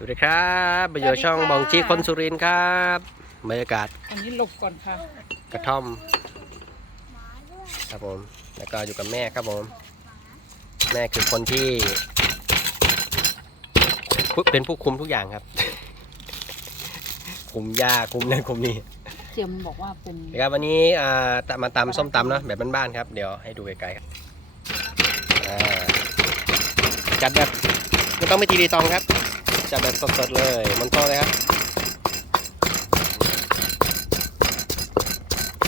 สวัสดีครับมาอยู่สวัสดีช่องค่ะบองจีคนสุรินทร์ครับบรรยากาศ อันนี้หลบก่อนค่ะ กระท่อม ครับผม แล้วก็อยู่กับแม่ครับผม แม่คือคนที่ผู้เป็นผู้คุมทุกอย่างครับ คุมหญ้าคุมนั่นคุมนี่เจียมบอกว่าเป็นนะครับวันนี้อ่าตะมาตำส้มตำเนาะแบบบ้านๆครับ เดี๋ยวให้ดูไกลๆครับอ่าจัดแบบไม่ต้องไปตีรีตองครับ จัดแบบสดๆเลยบนโต๊ะเลยครับ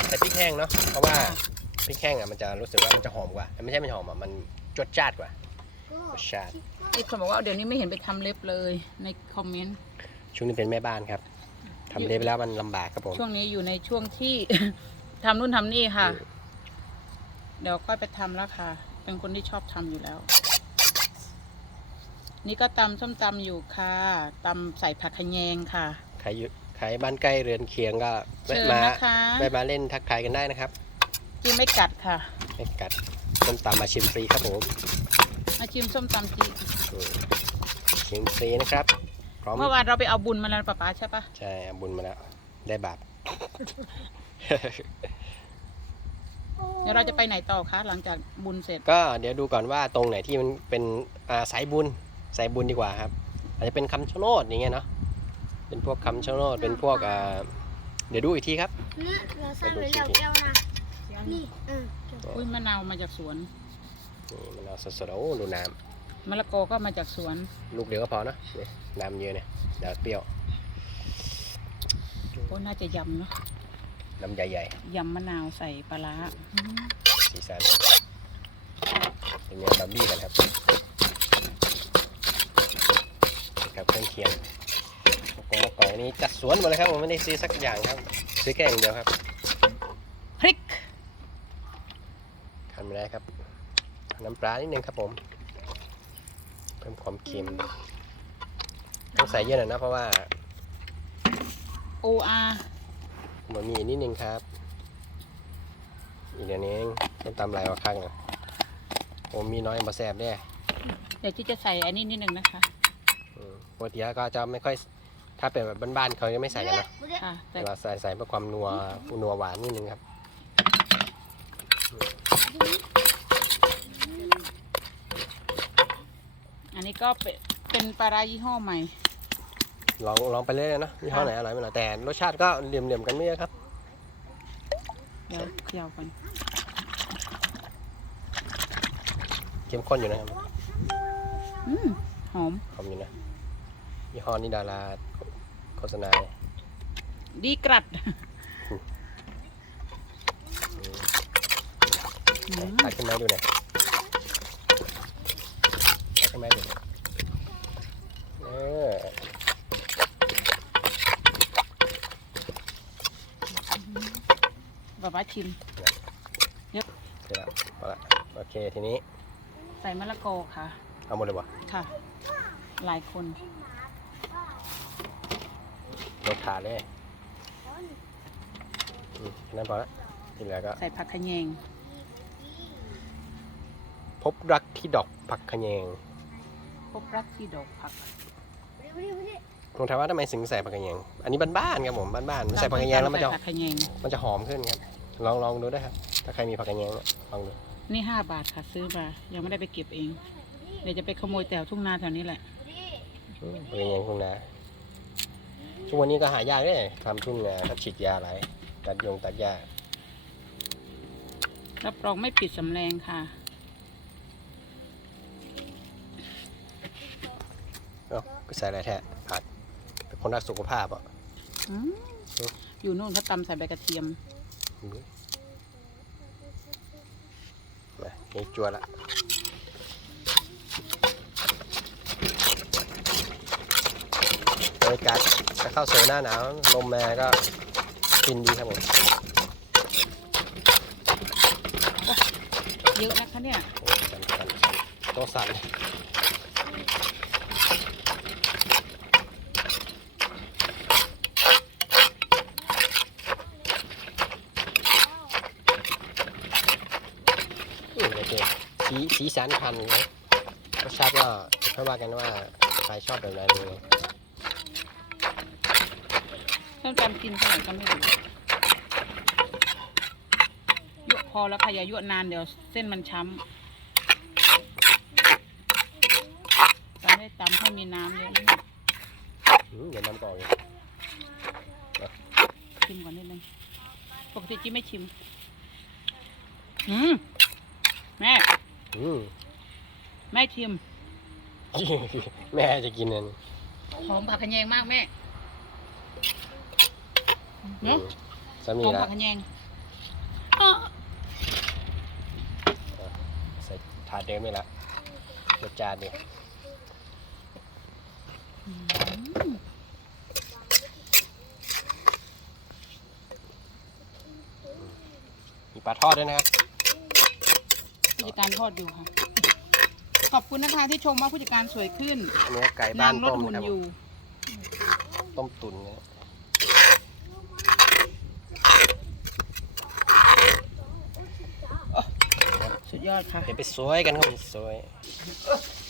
ใส่พริกแห้งเนาะเพราะว่าพริกแห้งอะมันจะรู้สึกว่ามันจะหอมกว่าไม่ใช่ไม่หอมอะมันจดจ้าดกว่ารสชาติมีคนบอกว่าเดี๋ยวนี้ไม่เห็นไปทำเล็บเลยในคอมเมนต์ช่วงนี้เป็นแม่บ้านครับทำเล็บไปแล้วมันลำบากครับผมช่วงนี้อยู่ในช่วงที่ ทำนู่นทำนี่ค่ะอืมเดี๋ยวค่อยไปทำแล้วค่ะ เป็นคนที่ชอบทำอยู่แล้ว นี่ก็ตำส้มตำอยู่ค่ะตำใส่ผักขะแยงค่ะใครอยู่ใครบ้านใกล้เรือนเคียงก็เชิแวะญมานะคะ แวะมาเล่นทักทายกันได้นะครับจีไม่กัดค่ะให้กัดส้มตำมาชิมฟรีครับผมมาชิมส้มตำจีอืมชิมฟรีนะครับ พร้อมเมื่อวานเราไปเอาบุญมาแล้วป้าป๊าใช่ปะใช่เอาบุญมาแล้ว ได้บาป เดี๋ยวเราจะไปไหนต่อคะหลังจากบุญเสร็จก็เดี๋ยวดูก่อนว่าตรงไหนที่มันเป็นอ่าสายบุญ สายบุญดีกว่าครับ อาจจะเป็นคำชะโนดอย่างเงี้ยเนาะเป็นพวกคำชะโนดเป็นพวกอ่าเดี๋ยวดูอีกทีครับ นี่เราใส่ไว้เหล่าแก้วนะนี่เออเก็บอุ้ยมะนาวมาจากสวนนี่มันเอาสดๆโอ้ดูน้มะละกอก็มาจากสวนำลูกเดียวก็พอเนอะนี่น้ำเยอะเนี่ยเดี๋ยวเปรี้ยวโอ้น่าจะยำเนาะน้ำใหญ่ยำมะนาวใส่ปลาร้าอืมๆสีสันเป็นไงบาร์บี้กันครับนี่ ครับเครื่องเคียงมะกอกมะกอกนี่จัดสวนหมดเลยครับผมไม่ได้ซื้อสักอย่างครับ ซื้อแค่อย่างเดียวครับพริกทำไม่ได้ครับ น้ำปลานิดนึงครับผม เพิ่มความเค็มต้องใส่เยอะหน่อยนะเพราะว่าโออามันมีนิดนึงครับ อีกเดี๋ยวนี้เองต้องตำลายกว่าข้างนะโอ้มีน้อยมาแสบเนี่ยเดี๋ยวที่จะใส่อันนี้นิดนึงนะคะ ปกติแล้วก็จะไม่ค่อยถ้าเป็นแบบบ้านๆเขาจะไม่ใส่กันนะค่ะแต่แต่เราใส่ใส่เพื่อความนัวนัวหวานนิดนึงครับอันนี้ก็เป็นเป็นปลาร้ายี่ห้อใหม่ ลองลองไปเรื่อยๆนะยี่ห้อไหนอร่อยไม่อร่อยแต่รสชาติก็เหลี่ยมๆกันไม่เยอะครับ เดี๋ยวเคี่ยวกันเข้มข้นอยู่นะครับอืมหอม หอมอยู่นะ ยี่ห้อนี้ดาราโฆษณาเนี่ยดีกรัดอืมตักขึ้นมาดูหน่อยตักขึ้นมาดูหน่อยเออแบบว่าชิมเสร็จแล้วเอาละโอเค ทีนี้ ใส่มะละกอค่ะ เอาหมดเลยวะค่ะ หลายคน รถถาดเลยอืมแค่นั้นพอละที่เหลือก็ใส่ผักขะแยง พบรักที่ดอกผักขะแยงพบรักที่ดอกผักผมถามว่าทำไมถึงใส่ผักขะแยง อันนี้บ้านๆครับผมบ้านๆไม่ใส่ผักขะแยงแล้วมันจะใส่ผักขะแยงมันจะหอมขึ้นครับ ลองลองดูได้ครับ ถ้าใครมีผักกระเยงเนี่ยลองดู นี่ห้าบาทค่ะซื้อมา ยังไม่ได้ไปเก็บเอง เดี๋ยวจะไปขโมยแถวทุ่งนาแถวนี้แหละอืมผักกระเยงทุ่งนา ช่วงวันนี้ก็หายากเลยทำทุ่งนาก็ฉีดยาอะไรตัดยงตัดหญ้ารับรองไม่ผิดสำแรงค่ะเอ้าก็ใส่อะไรแท้ผักเป็นคนรักสุขภาพอะอืมอยู่นู่นเขาตำใส่ใบกระเทียมอืมมานี่จัวละบรร ยากาศจะเข้าสู่หน้าหนาวลมมาก็ฟินดีครับผมเยอะนะคะเนี่ยโอ้ยสั่นสั่นสั่นตัวสั่นอืมโอเคสีสีสันพันธุ์นะรสชาติก็ค่อยว่ากันว่าใครชอบแบบไหนเลย ส้มตำกินเท่าไหร่ก็ไม่รู้ยั่วพอแล้วค่ะอย่ายั่วนานเดี๋ยวเส้นมันช้ำตำให้ตำให้มีน้ำเยอะอืมเดี๋ยวน้ำก่อนเลยชิมก่อนนิดนึงปกติจิ๊บไม่ชิม อืมแม่อืมแม่ชิม แม่จะกินอันนี้ หอมผักขะแยงมากแม่อื เนาะมสามีหอมละผักขะแยงอ้อใส่ถาดเดิมนี่ละรสจานนี่อืมมีปลาทอดด้วยนะครับผู้จัดการทอดอยู่ค่ะ ขอบคุณนะคะที่ชมว่าผู้จัดการสวยขึ้นเนื้อไก่บ้านงลดต้มหุ่นนะครับอยู่ ต้มตุ๋นนะ ดยอดค่ะ เดี๋ยวไปสวยกันครับผมสวย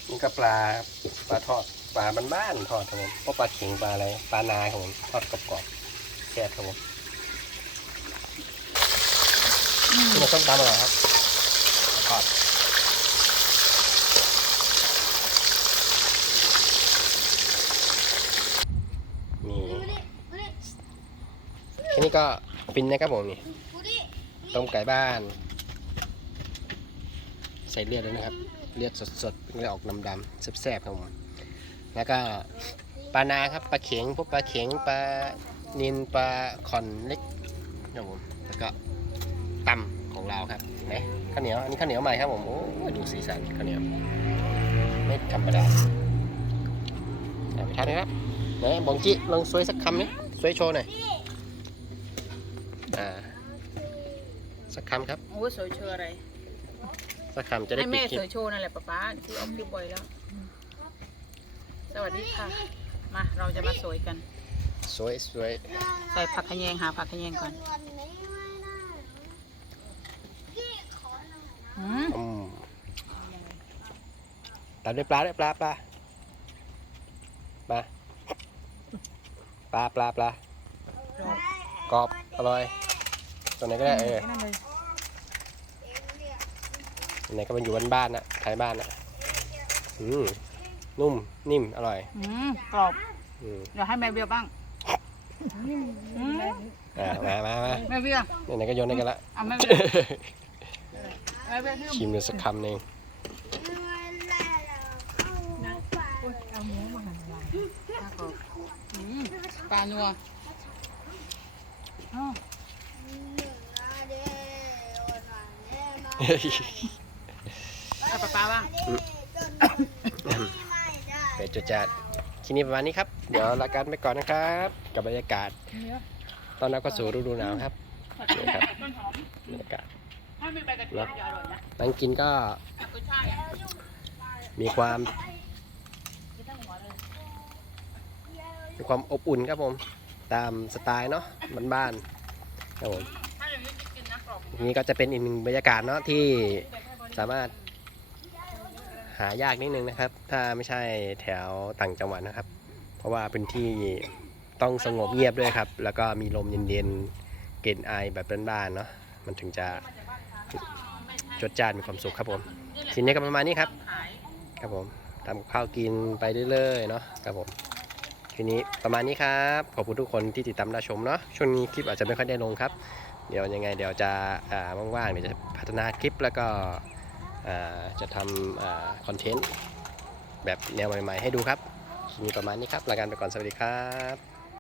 นี่ก็ปลาปลาทอดปลาบ้านๆทอดครับผมพวกปลาเข็งปลาอะไรปลานาครับผมทอดกรอบๆแซ่บครับผมอืมนี่มาส้มตำอร่อยครับทอดนี่ดูดิดูดิแค่นี้ก็ฟินนะครับผมนี่ดูดิต้มไก่บ้าน ใส่เลือดเลยนะครับ เลือดสดๆเลือดออกดำๆแซ่บๆครับผมแล้วก็ปลานาครับปลาเข็งพวกปลาเข็งปลานินปลาคอนเล็กครับผมแล้วก็ตำของเราครับไหนข้าวเหนียวอันนี้ข้าวเหนียวใหม่ครับผมโอ้ยดูสีสันข้าวเหนียวไม่ธรรมดาไปทานนะครับไหนบองจิลองซวยสักคำนี้ซวยโชว์หน่อยอ่าสักคำครับโอ้สวยเชออะไร สักคำจะได้ให้ปิแม่ดคลิสปวยโชว์นั่นแหละป๊าป๊าที่ออกคลิปบ่อยแล้ว สวัสดีค่ะ มาเราจะมาสวยกัน สวยสวยใส่ผักขะแยงหาผักขะแยงก่อนวันนี้ไม่ได้พี่ขอหน่อยนะอืมอืมตามด้วยปลาด้วยปลาปลาปลาปลาปลาปลากรอบอร่อยตัวไหนก็ได้เออนั่นเลยตัว ไหนก็มันอยู่บ้านบ้านๆนะไทยบ้านนะอืมนุ่มนิ่มอร่อยอืมกรอบอืมเดี๋ยวให้แม่เบียบ้างอืมอ่ามามามาแม่เบียไหนๆก็โยนได้กันละ เอาแม่เบียแม่เบียที่ชิมดูสักคำหนึ่งอืมปลานัวอ้าวเอาปลาบ้างไปจุดจัดทีนี้ประมาณนี้ครับ เดี๋ยวลากันไปก่อนนะครับ กับบรรยากาศ ตอนรับก็สู่ฤดูหนาวครับนี่ครับมันหอมบรรยากาศถ้ามีใบกระเทียมจะอร่อยนะนั่งกินก็ มีความ มีความอบอุ่นครับผม ตามสไตล์เนาะบ้านๆครับผมถ้านี้จะกินนะกรอบทีนี้ก็จะเป็นอีกหนึ่งบรรยากาศเนาะที่สามารถ หายากนิดนึงนะครับ ถ้าไม่ใช่แถวต่างจังหวัดนะครับ เพราะว่าพื้นที่ต้องสงบเงียบด้วยครับ แล้วก็มีลมเย็นๆกลิ่นไอแบบบ้านๆเนาะมันถึงจะจดจานมีความสุขครับผมทีนี้ก็ประมาณนี้ครับ ครับผมทำข้าวกินไปเรื่อยๆเนาะครับผมทีนี้ประมาณนี้ครับขอบคุณทุกคนที่ติดตามรับชมเนาะช่วงนี้คลิปอาจจะไม่ค่อยได้ลงครับ เดี๋ยวยังไงเดี๋ยวจะว่างๆเดี๋ยวจะพัฒนาคลิปแล้วก็ จะทำคอนเทนต์แบบแนวใหม่ๆให้ดูครับมีประมาณนี้ครับลากันไปก่อนสวัสดีครับ